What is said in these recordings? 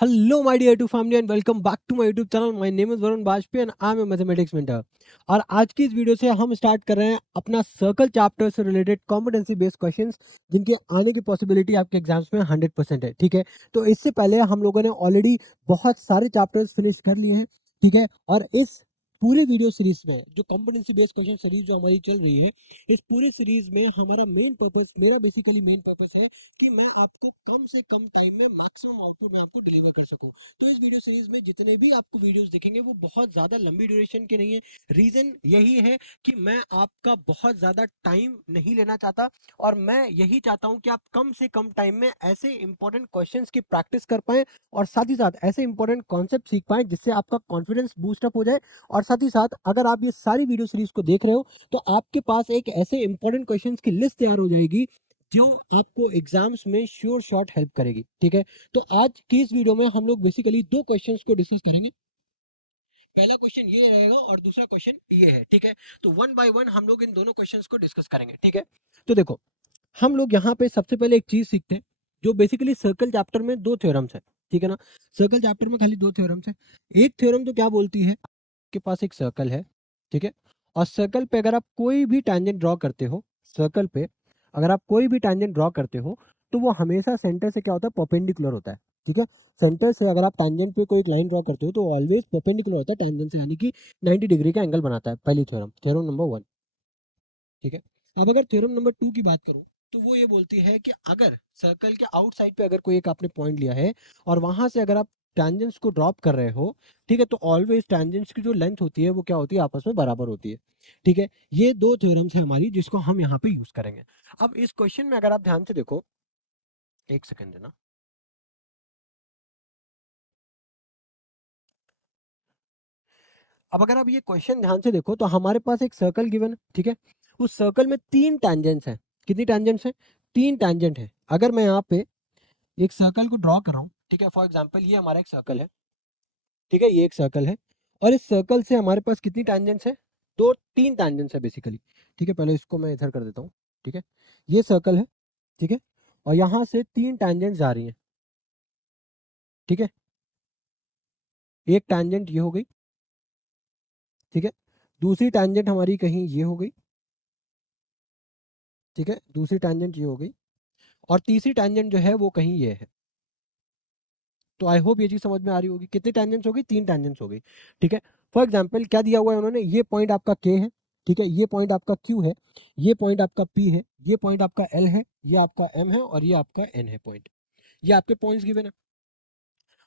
Hello, my dear YouTube family, and welcome back to my YouTube channel. My name is Varun Bajpayee and I'm a mathematics mentor. और आज की इस video से हम start कर रहे हैं अपना सर्कल चैप्टर से रिलेटेड कॉम्पिटेंसी बेस्ड क्वेश्चंस जिनके आने की पॉसिबिलिटी आपके एग्जाम्स में 100% है। ठीक है, तो इससे पहले हम लोगों ने ऑलरेडी बहुत सारे चैप्टर्स फिनिश कर लिए हैं। ठीक है, और इस पूरे वीडियो सीरीज में जो कॉम्पिटेंसी बेस्ड क्वेश्चन सीरीज जो हमारी चल रही है, इस पूरे सीरीज में हमारा मेन पर्पस, मेरा बेसिकली मेन पर्पस है कि मैं आपको कम से कम टाइम में मैक्सिमम आउटपुट में आपको डिलीवर कर सकूं। तो इस वीडियो सीरीज में जितने भी आपको वीडियोस दिखेंगे वो बहुत ज्यादा लंबी ड्यूरेशन के नहीं है। रीजन यही है कि मैं आपका बहुत ज्यादा टाइम नहीं लेना चाहता और मैं यही चाहता हूं कि आप कम से कम टाइम में ऐसे इंपॉर्टेंट क्वेश्चंस की प्रैक्टिस कर पाएं और साथ ही साथ ऐसे इंपॉर्टेंट कॉन्सेप्ट सीख पाएं जिससे आपका कॉन्फिडेंस बूस्ट अप हो जाए। और साथ ही साथ अगर आप ये सारी वीडियो सीरीज को देख रहे हो तो आपके पास एक ऐसे इंपॉर्टेंट क्वेश्चंस की लिस्ट तैयार हो जाएगी जो आपको एग्जाम्स में श्योर शॉट हेल्प करेगी। ठीक है, तो आज की इस वीडियो में हम लोग बेसिकली दो क्वेश्चंस को डिस्कस करेंगे। पहला क्वेश्चन ये रहेगा और दूसरा क्वेश्चन ये है। ठीक है, तो वन बाय वन हम लोग इन दोनों क्वेश्चंस को डिस्कस करेंगे। ठीक है, तो देखो हम लोग यहाँ पे सबसे पहले एक चीज सीखते हैं जो बेसिकली सर्कल चैप्टर में दो थ्योरम्स है। ठीक है ना, सर्कल चैप्टर में खाली दो थ्योरम्स है। एक थ्योरम तो क्या बोलती है, आपके पास एक सर्कल है। ठीक है, और सर्कल पे अगर आप कोई भी टैंजेंट ड्रॉ करते हो, सर्कल पे अगर आप कोई भी टैंजेंट ड्रॉ करते हो तो वो हमेशा सेंटर से क्या होता है, परपेंडिकुलर होता है। ठीक है, सेंटर से अगर आप टैंजेंट पे कोई लाइन ड्रॉ करते हो तो ऑलवेज परपेंडिकुलर होता है टैंजेंट से, यानी कि 90 डिग्री का एंगल बनाता है। पहली थ्योरम, थ्योरम नंबर वन। ठीक है, अब अगर थ्योरम नंबर टू की बात करूं तो वो ये बोलती है कि अगर सर्कल के आउटसाइड पे अगर कोई एक आपने पॉइंट लिया है और वहां से अगर आप टैंजेंट्स को ड्रॉप कर रहे हो, ठीक है, तो ऑलवेज टैंजेंट्स की जो लेंथ होती है वो क्या होती है, आपस में बराबर होती है। ठीक है, ये दो थ्योरम्स है हमारी जिसको हम यहाँ पे यूज करेंगे। अब इस क्वेश्चन में अगर आप ध्यान से देखो, एक सेकंड है ना, अब अगर आप ये क्वेश्चन ध्यान से देखो तो हमारे पास एक सर्कल गिवन है। ठीक है, उस सर्कल में तीन टैंजेंट्स हैं। कितनी टैंजेंट्स हैं, तीन टैंजेंट है। अगर मैं यहाँ पे एक सर्कल को ड्रॉ कर रहा हूँ, ठीक है, फॉर एग्जांपल ये हमारा एक सर्कल है। ठीक है, ये एक सर्कल है और इस सर्कल से हमारे पास कितनी टैंजेंट्स है, दो तीन टैंजेंट्स है बेसिकली। ठीक है, पहले इसको मैं इधर कर देता हूँ। ठीक है, ये सर्कल है। ठीक है, और यहाँ से तीन टैंजेंट्स जा रही हैं। ठीक है, एक टैंजेंट ये हो गई। ठीक है, दूसरी टैंजेंट हमारी कहीं ये हो गई। ठीक है, दूसरी टैंजेंट ये हो गई और तीसरी टैंजेंट जो है वो कहीं ये है। तो आई होप ये चीज समझ में आ रही होगी। कितनी टेंजेंट्स हो गई, तीन टेंजेंट्स हो गई। ठीक है, फॉर एग्जांपल क्या दिया हुआ है उन्होंने, ये पॉइंट आपका के है। ठीक है, ये पॉइंट आपका क्यू है, ये पॉइंट आपका पी है, ये पॉइंट आपका एल है, ये आपका एम है और ये आपका एन है पॉइंट। ये आपके पॉइंट्स गिवन है।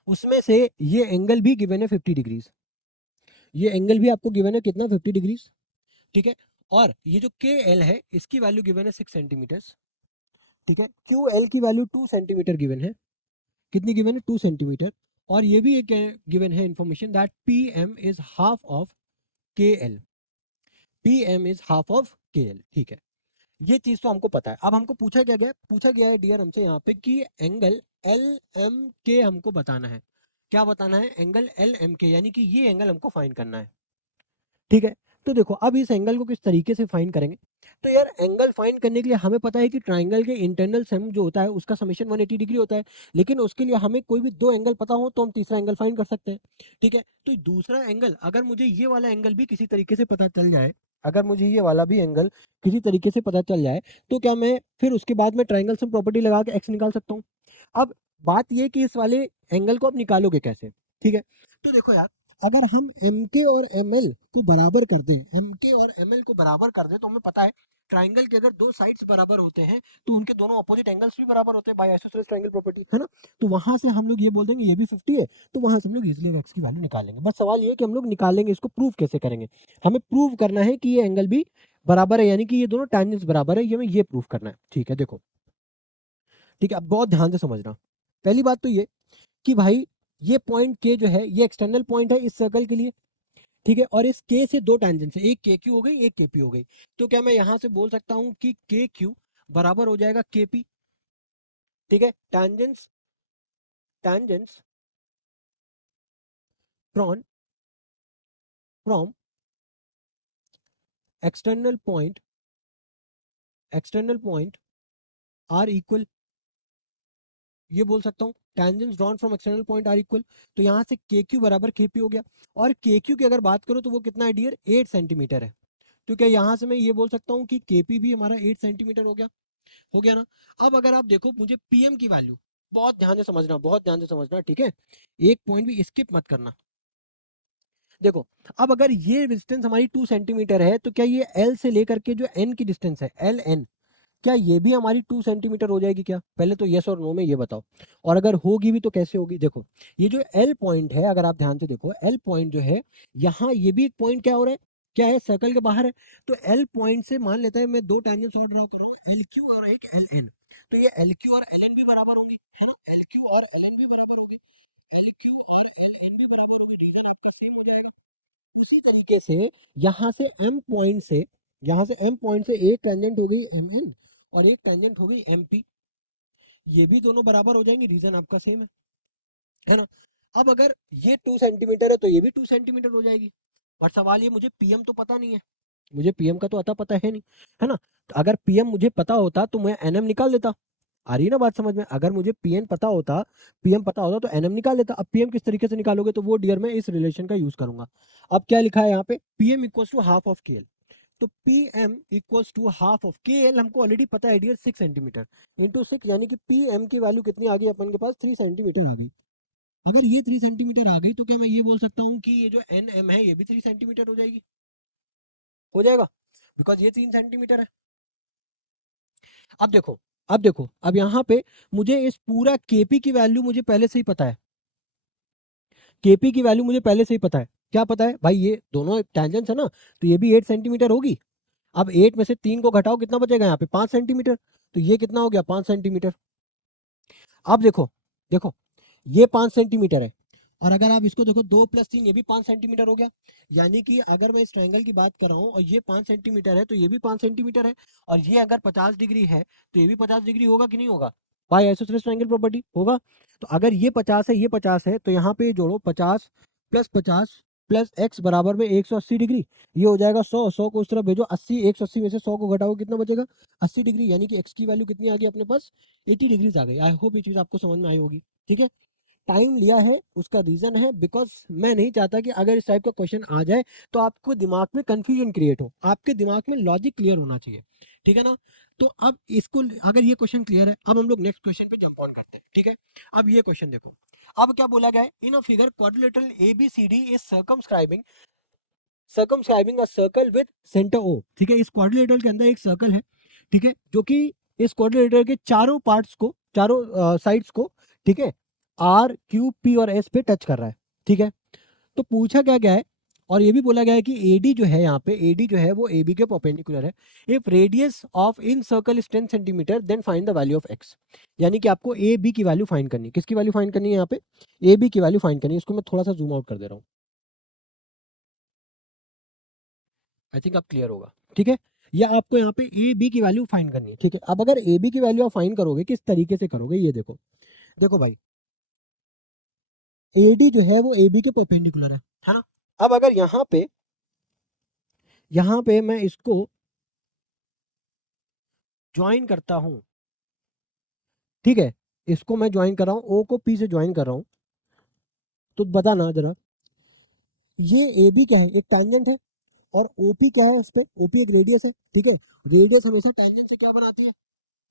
उसमें से ये एंगल भी गिवन है 50 डिग्रीज। ये एंगल भी आपको गिवन है कितना, 50 डिग्रीज। ठीक है, और ये जो के एल है इसकी वैल्यू गिवन है 6 सेंटीमीटर। ठीक है, क्यू एल की वैल्यू 2 सेंटीमीटर गिवन है। कितनी गिवन है, 2 सेंटीमीटर। और ये भी एक गिवन है information that P M is half of K L. P M is half of K L. ठीक है, ये चीज तो हमको पता है। अब हमको पूछा क्या गया, पूछा गया है डियर हमसे यहाँ पे कि एंगल एल एम के हमको बताना है। क्या बताना है, एंगल एल एम के, यानी कि ये एंगल हमको फाइंड करना है। ठीक है, तो देखो अब इस एंगल को किस तरीके से फाइंड करेंगे। तो यार एंगल फाइंड करने के लिए हमें पता है कि ट्राइंगल के इंटरनल सम जो होता है उसका समेशन 180 डिग्री होता है। लेकिन उसके लिए हमें कोई भी दो एंगल पता हो तो हम तीसरा एंगल फाइंड कर सकते हैं। ठीक है, तो दूसरा एंगल अगर मुझे ये वाला एंगल भी किसी तरीके से पता चल जाए, अगर मुझे ये वाला भी एंगल किसी तरीके से पता चल जाए तो क्या मैं फिर उसके बाद में ट्राइंगल सम प्रॉपर्टी लगा के एक्स निकाल सकता हूँ। अब बात ये कि इस वाले एंगल को आप निकालोगे कैसे। ठीक है, तो देखो यार, अगर हम एम के और एम एल को बराबर कर दें, एम के और एम एल को बराबर कर दें तो हमें पता है ट्राइंगल के अगर दो साइड्स बराबर होते हैं तो उनके दोनों अपोजिट एंगल्स भी बराबर होते हैं बाय आइसोसेलेस ट्रायंगल प्रॉपर्टी, है ना। तो वहां से हम लोग ये बोल देंगे ये भी 50 है, तो वहां से हम लोग इजीली एक्स की वैल्यू निकाल लेंगे। बस सवाल ये है कि हम लोग निकालेंगे, इसको प्रूव कैसे करेंगे। हमें प्रूव करना है कि ये एंगल भी बराबर है, यानी कि ये दोनों टैंजेंट्स बराबर है, ये हमें ये प्रूव करना है। ठीक है, देखो, ठीक है, अब बहुत ध्यान से समझना। पहली बात तो ये कि भाई ये पॉइंट के जो है ये एक्सटर्नल पॉइंट है इस सर्कल के लिए। ठीक है, और इस के से दो टेंजेंट्स है, एक के क्यू हो गई, एक के पी हो गई। तो क्या मैं यहां से बोल सकता हूं कि के क्यू बराबर हो जाएगा के पी। ठीक है, tangents, tangents from from external point, external point are equal, ये बोल सकता हूँ tangents drawn from external point are equal, तो यहाँ से के क्यू बराबर के पी हो गया, और के क्यू की अगर बात करो तो वो कितना है डियर, 8 सेंटीमीटर है। तो क्या यहाँ से मैं ये बोल सकता हूँ कि के पी भी हमारा 8 सेंटीमीटर हो गया ना। अब अगर आप देखो मुझे पीएम की वैल्यू, बहुत ध्यान से समझना, बहुत ध्यान से समझना, ठीक है, एक पॉइंट भी स्किप मत करना। देखो, अब अगर ये डिस्टेंस हमारी 2 सेंटीमीटर है, तो क्या ये एल से लेकर के जो एन की डिस्टेंस है, एल एन, क्या ये भी हमारी 2 सेंटीमीटर हो जाएगी क्या? पहले तो यस और नो में ये बताओ, और अगर होगी भी तो कैसे होगी? देखो, ये जो एल पॉइंट है, अगर आप ध्यान से देखो, एल पॉइंट जो है, यहाँ ये भी एक पॉइंट क्या हो रहा है, क्या है, सर्कल के बाहर है। तो एल पॉइंट से मान लेता है मैं दो टेंजेंट्स और ड्रॉ कर रहा हूँ, एल क्यू और एक एल एन। तो ये एल क्यू और एल एन भी बराबर होंगे, है ना, एल क्यू और एल एन भी बराबर होंगे, एल क्यू और एल एन भी बराबर होंगे, रीजन आपका सेम हो जाएगा। उसी तरीके से यहाँ से एम पॉइंट से, यहाँ से एम पॉइंट से एक टेंजेंट हो गई एम एन और एक टेंजेंट हो गई एम पी, ये भी दोनों बराबर हो जाएंगे, रीजन आपका सेम है ना। अब अगर ये 2 सेंटीमीटर है तो ये भी 2 सेंटीमीटर हो जाएगी, पर सवाल ये, मुझे पीएम तो पता नहीं है, मुझे पीएम का तो अता पता है नहीं, है ना। तो अगर पीएम मुझे पता होता तो मैं एनएम निकाल देता। आ रही है ना बात समझ में? अगर मुझे पीएम पता होता, पीएम पता होता तो एनएम निकाल देता। अब पीएम किस तरीके से निकालोगे, तो वो डियर मैं इस रिलेशन का यूज करूंगा। अब क्या लिखा है यहाँ पे, PM equals to half of K L. तो P M equals to half of K L, हमको ऑलरेडी पता है डियर 6 सेंटीमीटर इंटू 6, यानी कि पी एम की वैल्यू कितनी आ गई अपन के पास, 3 सेंटीमीटर आ गई। अगर ये 3 सेंटीमीटर आ गई तो क्या मैं ये बोल सकता हूँ कि ये जो एन एम है ये भी 3 सेंटीमीटर हो जाएगी, हो जाएगा, बिकॉज ये 3 सेंटीमीटर है। अब देखो, अब देखो, अब यहाँ पे मुझे इस पूरा केपी की वैल्यू मुझे पहले से ही पता है, केपी की वैल्यू मुझे पहले से ही पता है। क्या पता है भाई, ये दोनों टेंजेंट्स है ना, तो ये भी 8 सेंटीमीटर होगी। अब 8 में से 3 को घटाओ, कितना बचेगा यहाँ पे, 5 सेंटीमीटर। तो ये कितना हो गया, 5 सेंटीमीटर। अब देखो, देखो, ये 5 सेंटीमीटर है, और अगर आप इसको देखो 2 + 3, ये भी 5 सेंटीमीटर हो गया। यानी कि अगर मैं इस ट्रायंगल की बात कर रहा हूँ और ये 5 सेंटीमीटर है, तो ये भी 5 सेंटीमीटर है, और ये अगर 50 डिग्री है तो ये भी 50 डिग्री होगा कि नहीं होगा? बाय आइसोसेलेस ट्रायंगल प्रॉपर्टी होगा। तो अगर ये 50 है, ये 50 है, तो यहाँ पे जोड़ो 50 + 50 + x बराबर में 180 डिग्री, ये हो जाएगा 100। 100 को उस तरफ भेजो, 80, 180 में से 100 को घटाओ, कितना बचेगा, 80 डिग्री। यानी कि x की वैल्यू कितनी आ गई अपने पास, 80 डिग्रीज आ गई। आई होप ये चीज आपको समझ में आई होगी, ठीक है। टाइम लिया है, उसका रीजन है बिकॉज मैं नहीं चाहता कि अगर इस टाइप का क्वेश्चन आ जाए तो आपको दिमाग में कंफ्यूजन क्रिएट हो, आपके दिमाग में लॉजिक क्लियर होना चाहिए, ठीक है ना। तो अब इसको, अगर ये क्वेश्चन क्लियर है, अब हम लोग नेक्स्ट क्वेश्चन पे जंप ऑन करते हैं, ठीक है। अब ये क्वेश्चन देखो, अब क्या बोला गया है, in a figure quadrilateral A B C D is circumscribing a circle with centre O, ठीक है। इस क्वाड्रिलेटरल के अंदर एक सर्कल है, ठीक है, जो कि इस क्वाड्रिलेटरल के चारों पार्ट्स को, चारों साइड्स को, ठीक है, आर क्यू पी और एस पे टच कर रहा है, ठीक है। तो पूछा क्या गया है, और ये भी बोला गया है कि एडी जो है, यहाँ पे एडी जो है वो एबी के परपेंडिकुलर है। If radius of in circle is 10 centimetre then find the value of X. यानी कि आपको ए बी की वैल्यू फाइंड करनी है, किसकी वैल्यू फाइंड करनी है यहाँ पे, ए बी की वैल्यू फाइंड करनी है। इसको मैं थोड़ा सा जूम आउट कर दे रहा हूँ, आई थिंक अब क्लियर होगा, ठीक है। या आपको यहाँ पे ए बी की वैल्यू फाइंड करनी है, ठीक है। अब अगर ए बी की वैल्यू आप फाइंड करोगे, किस तरीके से करोगे, ये देखो, देखो भाई, ए डी जो है वो ए बी के परपेंडिकुलर है ना। अब अगर यहाँ पे मैं इसको ज्वाइन करता हूँ, ठीक है, इसको मैं ज्वाइन कर रहा हूँ, ओ को पी से ज्वाइन कर रहा हूँ, तो बताना जरा, ये ए बी क्या है, एक टैंजेंट है, और ओपी क्या है, उस पे ओपी एक रेडियस है, ठीक है। रेडियस हमेशा टैंजेंट से क्या बनाती है,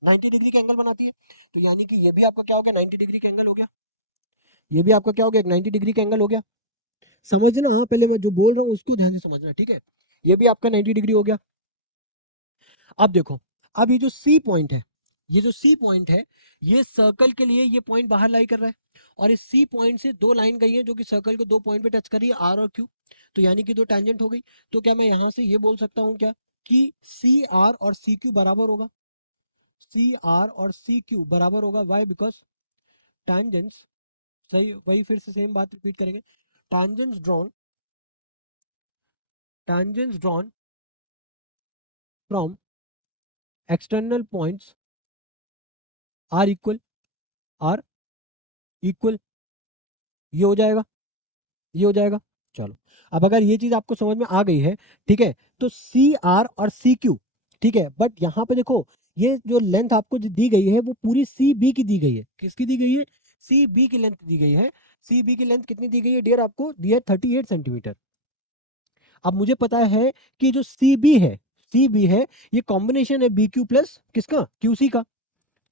90 डिग्री का एंगल बनाती है। तो यानी कि ये भी आपका क्या हो गया, 90 डिग्री का एंगल हो गया, ये भी आपका क्या हो गया, एक 90 डिग्री का एंगल हो गया। समझना, हाँ, पहले मैं जो बोल रहा हूँ उसको ध्यान से समझना, ठीक है। ये भी आपका 90 डिग्री हो गया। अब देखो, अब ये जो सी पॉइंट है, ये जो सी पॉइंट है, ये सर्कल के लिए ये पॉइंट बाहर लाई कर रहा है, और इस सी पॉइंट से दो लाइन गई है जो कि सर्कल को दो पॉइंट पे टच कर रही है, आर और क्यू। तो यानी कि दो टैंजेंट हो गई। तो क्या मैं यहाँ से ये बोल सकता हूँ क्या, कि सी आर और सी क्यू बराबर होगा, सी आर और सी क्यू बराबर होगा, वाई, बिकॉज टैंजेंट्स, सही, वही फिर से सेम बात रिपीट करेंगे, tangents drawn from external points are are equal, ये हो जाएगा, ये हो जाएगा। चलो, अब अगर ये चीज आपको समझ में आ गई है, ठीक है, तो सी आर और सी क्यू, ठीक है। बट यहाँ पे देखो, ये जो लेंथ आपको जो दी गई है वो पूरी सी बी की दी गई है। किसकी दी गई है? सी बी की लेंथ दी गई है। सी बी की लेंथ कितनी दी गई है डियर? आपको दी है 38 सेंटीमीटर। अब मुझे पता है कि जो सी बी है, सी बी है, ये कॉम्बिनेशन है बी क्यू प्लस किसका? क्यू सी का।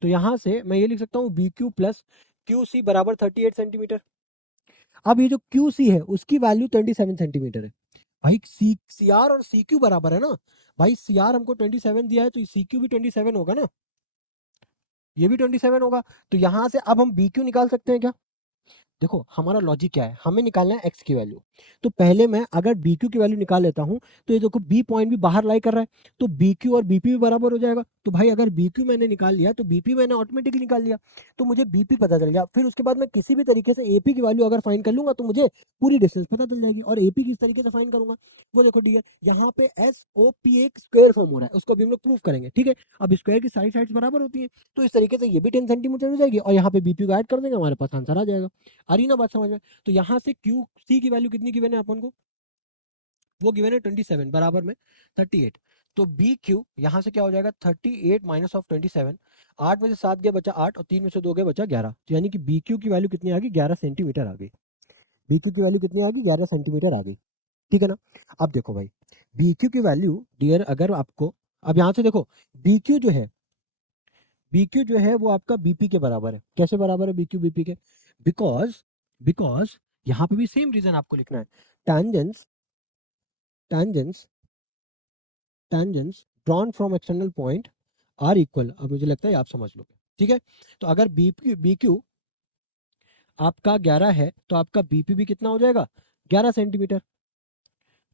तो यहां से मैं ये लिख सकता हूँ B Q plus Q C बराबर 38 सेंटीमीटर। अब ये जो क्यू सी है उसकी वैल्यू 27 सेंटीमीटर है। भाई सी आर और सी क्यू बराबर है ना। भाई सी आर हमको 27 दिया है तो सी क्यू भी 27 होगा ना, ये भी 27 होगा। तो यहां से अब हम बी क्यू निकाल सकते हैं क्या? देखो हमारा लॉजिक क्या है, हमें निकालना है एक्स की वैल्यू। तो पहले मैं अगर बी क्यू की वैल्यू निकाल लेता हूं, तो ये देखो बी पॉइंट भी बाहर लाई कर रहा है, तो बी क्यू और बीपी भी बराबर हो जाएगा। तो भाई अगर बी क्यू मैंने निकाल लिया तो बीपी मैंने ऑटोमेटिकली निकाल लिया। तो मुझे बीपी पता चल गया, फिर उसके बाद मैं किसी भी तरीके से एपी की वैल्यू अगर फाइंड कर लूंगा तो मुझे पूरी डिस्टेंस पता चल जाएगी। और एपी किस तरीके से फाइंड करूंगा वो देखो ठीक है, यहाँ पे एस ओ पी एक स्क्वायर फॉर्म हो रहा है, उसको अभी हम लोग प्रूफ करेंगे। ठीक है, अब स्क्वायर की सारी साइड्स बराबर होती है, तो इस तरीके से ये भी 10 सेंटीमीटर हो जाएगी और यहाँ पे बीपी को ऐड कर देंगे, हमारे पास आंसर आ जाएगा। आ रही ना बात समझ में? तो यहाँ से क्यू सी की वैल्यू कितनी गिवन है अपन को? वो गिवन है 27 बराबर में 38। तो बी क्यू यहाँ से क्या हो जाएगा? 38 माइनस ऑफ 27। 8 में से 7 गया बचा 8 और 3 में से 2 गया बचा 11। तो यानी कि बी क्यू की वैल्यू कितनी आ गई? 11 सेंटीमीटर आ गई। बी क्यू की वैल्यू कितनी आ गई? 11 सेंटीमीटर आ गई। ठीक है ना? अब देखो भाई, बी क्यू की वैल्यू डियर अगर आपको, अब यहाँ से देखो बी क्यू जो है, बी क्यू जो है वो आपका बीपी के बराबर है। कैसे बराबर है बी क्यू बीपी के? बिकॉज बिकॉज यहाँ पे भी सेम रीजन आपको लिखना है। tangents tangents tangents drawn from external point are equal। अब मुझे लगता है आप समझ लोगे। ठीक है, तो अगर बी क्यू आपका 11 है तो आपका बीपी भी कितना हो जाएगा? 11 सेंटीमीटर।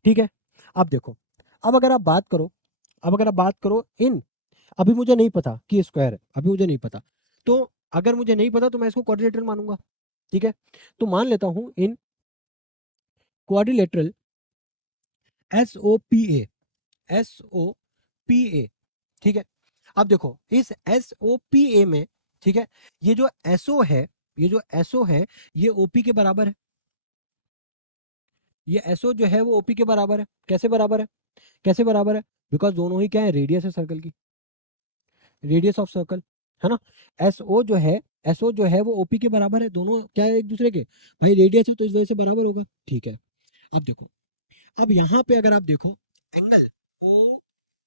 ठीक है, अब देखो, अब अगर आप बात करो, अब अगर आप बात करो इन, अभी मुझे नहीं पता कि स्क्वायर है, अभी मुझे नहीं पता, तो अगर मुझे नहीं पता तो मैं इसको क्वाड्रिलेटरल मानूंगा। ठीक है, तो मान लेता हूं in quadrilateral S O P A, S O P A. ठीक है, अब देखो इस एस ओ पी ए में, ठीक है, ये जो एसओ है, ये जो एसओ है ये ओपी के बराबर है। ये एसओ जो है वो ओपी के बराबर है। कैसे बराबर है? कैसे बराबर है? बिकॉज दोनों ही क्या है? रेडियस है सर्कल की, रेडियस ऑफ सर्कल, है ना। एसओ जो है, एसओ जो है वो ओपी के बराबर है, दोनों क्या है एक दूसरे के? भाई रेडियस है तो इस वजह से बराबर होगा। ठीक है, अब देखो, अब यहाँ पे अगर आप देखो angle O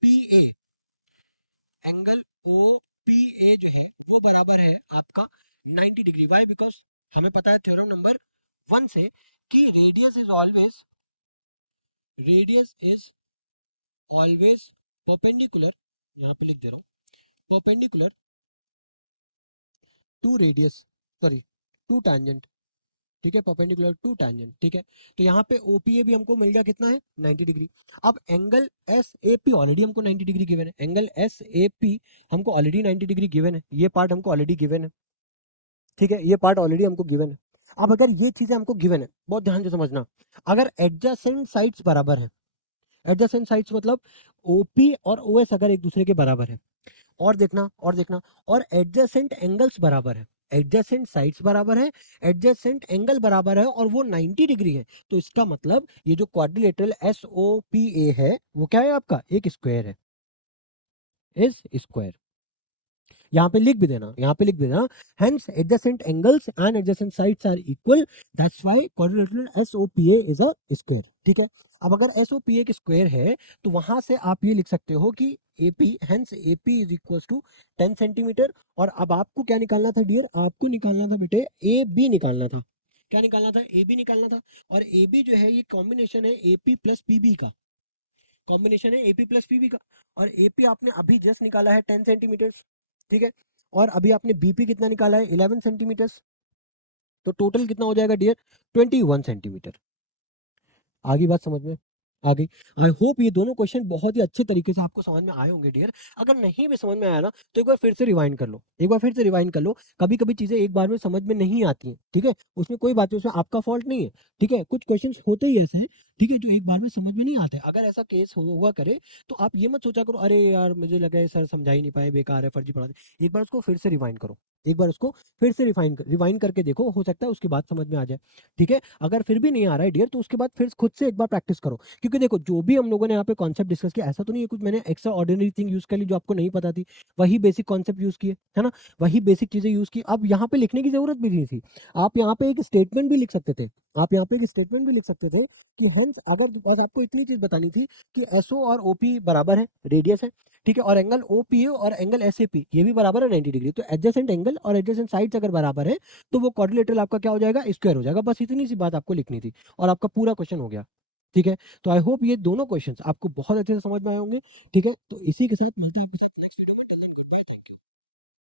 P A, angle O P A जो है वो बराबर है आपका 90 डिग्री। वाई? बिकॉज हमें पता है थ्योरम नंबर 1 से कि रेडियस इज ऑलवेज परपेंडिकुलर, यहाँ पे लिख दे रहा हूँ, perpendicular to radius, sorry to tangent. ठीक है, परपेंडिकुलर टू टैंजेंट। ठीक है, तो यहाँ पे ओपीए भी हमको मिल गया कितना है? 90 डिग्री। अब angle S A P already हमको 90 डिग्री गिवन है, एंगल एस ए पी हमको ऑलरेडी 90 डिग्री गिवन है, ये पार्ट हमको ऑलरेडी गिवन है। ठीक है, ये पार्ट ऑलरेडी हमको गिवन है। अब अगर ये चीजें हमको गिवन है, बहुत ध्यान से समझना, अगर एडजेसेंट साइड्स बराबर है, एडजेसेंट साइड्स मतलब ओपी और ओएस अगर एक दूसरे के बराबर है, और देखना, और देखना, और एडजेसेंट एंगल्स बराबर है, एडजेसेंट साइड्स बराबर है, एडजेसेंट एंगल बराबर है और वो 90 डिग्री है, तो इसका मतलब ये जो quadrilateral S O P A है वो क्या है? आपका एक स्क्वायर है, इज स्क्वायर। यहाँ पे लिख भी देना, यहाँ पे लिख भी देना, hence adjacent angles and adjacent sides are equal, that's why quadrilateral SOPA is a square। ठीक है, अब अगर SOPA एक स्क्वायर है तो वहां से आप ये लिख सकते हो कि AP, hence AP is equals to 10 centimetre. और अब आपको क्या निकालना था डियर? आपको निकालना था बेटे AB निकालना था। क्या निकालना था? AB निकालना था। और AB जो है ये कॉम्बिनेशन है AP प्लस PB का, कॉम्बिनेशन है AP प्लस PB का। और AP आपने अभी जस्ट निकाला है 10 सेंटीमीटर। ठीक है, और अभी आपने बीपी कितना निकाला है? 11 सेंटीमीटर। तो टोटल कितना हो जाएगा डियर? 21 सेंटीमीटर। आगे बात समझ में आ गई? आई होप ये दोनों क्वेश्चन बहुत ही अच्छे तरीके से आपको समझ में आए होंगे डियर। अगर नहीं भी समझ में आया ना तो एक बार फिर से रिवाइंड कर लो, एक बार फिर से रिवाइंड कर लो। कभी कभी चीजें एक बार में समझ में नहीं आती हैं, ठीक है, उसमें कोई बात नहीं, उसमें आपका फॉल्ट नहीं है। ठीक है, कुछ क्वेश्चन होते ही ऐसे हैं ठीक है, जो एक बार में समझ में नहीं आता है। अगर ऐसा केस हुआ करे तो आप ये मत सोचा करो अरे यार मुझे लगा है सर समझा ही नहीं पाए, बेकार है, फर्जी पढ़ा दे। एक बार उसको फिर से रिवाइंड करो, एक बार उसको फिर से रिवाइंड करके देखो, हो सकता है उसके बाद समझ में आ जाए। ठीक है, अगर फिर भी नहीं आ रहा है डियर, तो उसके बाद फिर खुद से एक बार प्रैक्टिस करो। क्योंकि देखो जो भी हम लोगों ने यहाँ पे कॉन्सेप्ट डिस्कस किया, ऐसा तो नहीं है कुछ मैंने एक्स्ट्रा ऑर्डिनरी थिंग यूज कर ली जो आपको नहीं पता थी। वही बेसिक कॉन्सेप्ट यूज किए, है ना, वही बेसिक चीजें यूज की। अब यहाँ पे लिखने की जरूरत भी नहीं थी। आप यहाँ पे एक स्टेटमेंट भी लिख सकते थे, आप यहाँ पे एक स्टेटमेंट भी लिख सकते थे कि हेंस, अगर बस आपको इतनी चीज बतानी थी कि एसओ और ओपी बराबर है, रेडियस है, ठीक है, और एंगल ओपीए और एंगल एसएपी ये भी बराबर है 90 डिग्री। तो एडजेसेंट एंगल और एडजेसेंट साइड्स अगर बराबर है तो वो क्वाड्रिलेटरल आपका क्या हो जाएगा, स्क्वायर हो जाएगा। बस इतनी सी बात आपको लिखनी थी और आपका पूरा क्वेश्चन हो गया। ठीक है, तो आई होप ये दोनों क्वेश्चंस आपको बहुत अच्छे से समझ में आए होंगे। ठीक है, तो इसी के साथ मिलते हैं आपके साथ नेक्स्ट वीडियो।